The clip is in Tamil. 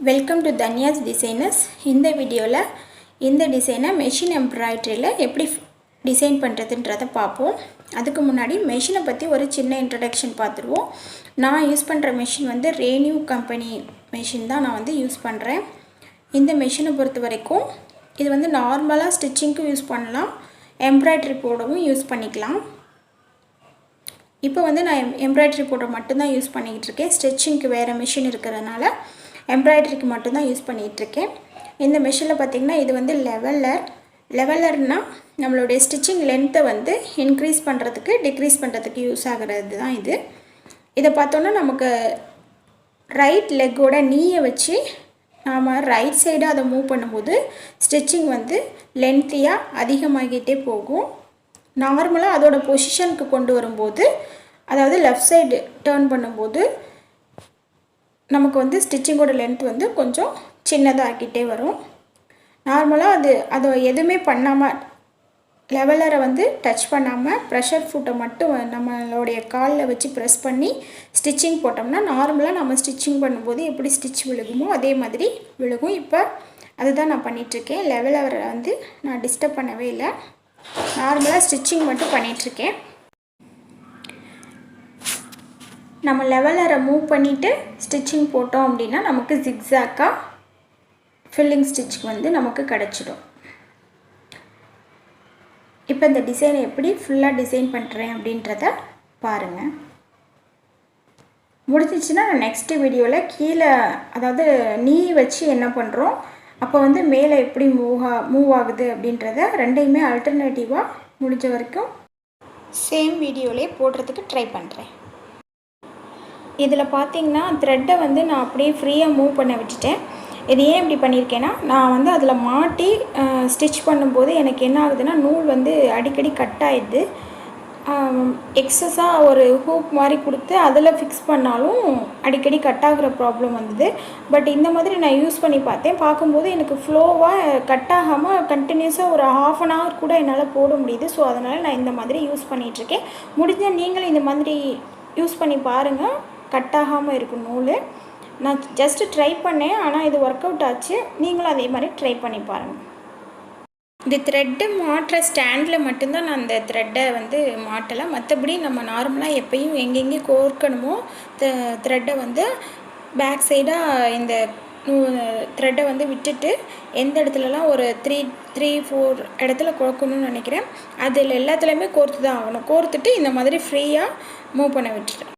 Welcome to Dhanyas Designers. இந்த வீடியோவில் இந்த டிசைனை மெஷின் எம்ப்ராய்டரியில் எப்படி டிசைன் பண்ணுறதுன்றதை பார்ப்போம். அதுக்கு முன்னாடி மெஷினை பற்றி ஒரு சின்ன இன்ட்ரடக்ஷன் பார்த்துருவோம். நான் யூஸ் பண்ணுற மெஷின் வந்து ரேனியூ கம்பெனி மெஷின் தான் நான் வந்து யூஸ் பண்ணுறேன். இந்த மெஷினை பொறுத்த வரைக்கும் இது வந்து நார்மலாக ஸ்டிச்சிங்க்கு யூஸ் பண்ணலாம், எம்ப்ராய்டரி போடவும் யூஸ் பண்ணிக்கலாம். இப்போ வந்து நான் எம்ப்ராய்டரி போட மட்டும்தான் யூஸ் பண்ணிக்கிட்டு இருக்கேன். ஸ்டிச்சிங்க்கு வேறு மெஷின் இருக்கிறதுனால எம்ப்ராய்டரிக்கு மட்டும்தான் யூஸ் பண்ணிகிட்ருக்கேன். இந்த மெஷினில் பார்த்திங்கன்னா இது வந்து லெவலர்னால் நம்மளுடைய ஸ்டிச்சிங் லென்த்தை வந்து இன்க்ரீஸ் பண்ணுறதுக்கு டிக்ரீஸ் பண்ணுறதுக்கு யூஸ் ஆகிறது தான் இது. இதை பார்த்தோன்னா நமக்கு ரைட் லெக்கோட நீயை வச்சு நாம் ரைட் சைடாக அதை மூவ் பண்ணும்போது ஸ்டிச்சிங் வந்து லென்த்தியாக அதிகமாகிட்டே போகும். நார்மலாக அதோட பொசிஷனுக்கு கொண்டு வரும்போது, அதாவது லெஃப்ட் சைடு டேர்ன் பண்ணும்போது நமக்கு வந்து ஸ்டிச்சிங்கோட லென்த் வந்து கொஞ்சம் சின்னதாகிட்டே வரும். நார்மலாக அதை எதுவுமே பண்ணாமல் லெவலரை வந்து டச் பண்ணாமல் ப்ரெஷர் ஃபுட்டை மட்டும் நம்மளுடைய காலில் வச்சு ப்ரெஸ் பண்ணி ஸ்டிச்சிங் போட்டோம்னா நார்மலாக நம்ம ஸ்டிச்சிங் பண்ணும்போது எப்படி ஸ்டிச் விழுகுமோ அதே மாதிரி விழுகும். இப்போ அதுதான் நான் பண்ணிகிட்ருக்கேன். லெவலரை வந்து நான் டிஸ்டர்ப் பண்ணவே இல்லை, நார்மலாக ஸ்டிச்சிங் மட்டும் பண்ணிகிட்ருக்கேன். நம்ம லெவலரை மூவ் பண்ணிவிட்டு ஸ்டிச்சிங் போட்டோம் அப்படின்னா நமக்கு ஜிக்ஸாக்காக ஃபில்லிங் ஸ்டிச்சுக்கு வந்து நமக்கு கிடச்சிடும். இப்போ இந்த டிசைனை எப்படி ஃபுல்லாக டிசைன் பண்ணுறேன் அப்படின்றத பாருங்கள். முடிஞ்சிச்சுன்னா நான் நெக்ஸ்ட்டு வீடியோவில் கீழே, அதாவது நீ வச்சு என்ன பண்ணுறோம், அப்போ வந்து மேலே எப்படி மூவ் ஆகுது அப்படின்றத ரெண்டையுமே ஆல்டர்னேட்டிவாக முடிஞ்ச வரைக்கும் சேம் வீடியோவிலே போடுறதுக்கு ட்ரை பண்ணுறேன். இதில் பார்த்திங்கன்னா த்ரெட்டை வந்து நான் அப்படியே ஃப்ரீயாக மூவ் பண்ண விட்டுட்டேன். இது ஏன் இப்படி பண்ணியிருக்கேன்னா, நான் வந்து அதில் மாட்டி ஸ்டிச் பண்ணும்போது எனக்கு என்ன ஆகுதுன்னா நூல் வந்து அடிக்கடி கட் ஆகிடுது. எக்ஸஸாக ஒரு ஹூக் மாதிரி கொடுத்து அதில் ஃபிக்ஸ் பண்ணாலும் அடிக்கடி கட் ஆகிற ப்ராப்ளம் வந்தது. பட் இந்த மாதிரி நான் யூஸ் பண்ணி பார்த்தேன். பார்க்கும்போது எனக்கு ஃப்ளோவாக கட் ஆகாமல் கண்டினியூஸாக ஒரு ½ அன் ஹவர் கூட என்னால் போட முடியுது. ஸோ அதனால் நான் இந்த மாதிரி யூஸ் பண்ணிகிட்ருக்கேன். முடிஞ்சால் நீங்களும் இந்த மாதிரி யூஸ் பண்ணி பாருங்கள், கட் ஆகாமல் இருக்கும் நூல். நான் ஜஸ்ட்டு ட்ரை பண்ணேன், ஆனால் இது ஒர்க் அவுட் ஆச்சு. நீங்களும் அதே மாதிரி ட்ரை பண்ணி பாருங்கள். இந்த த்ரெட்டு மாட்டுற ஸ்டாண்டில் மட்டும்தான் நான் அந்த த்ரெட்டை வந்து மாட்டலை. மற்றபடி நம்ம நார்மலாக எப்பயும் எங்கெங்கே கோர்க்கணுமோ த்ரெட்டை வந்து பேக் சைடாக இந்த த்ரெட்டை வந்து விட்டுட்டு எந்த இடத்துலலாம் ஒரு 3-4 இடத்துல கோர்க்கணும்னு நினைக்கிறேன். அதில் எல்லாத்துலேயுமே கோர்த்து தான் ஆகணும். கோர்த்துட்டு இந்த மாதிரி ஃப்ரீயாக மூவ் பண்ண விட்டுட்டேன்.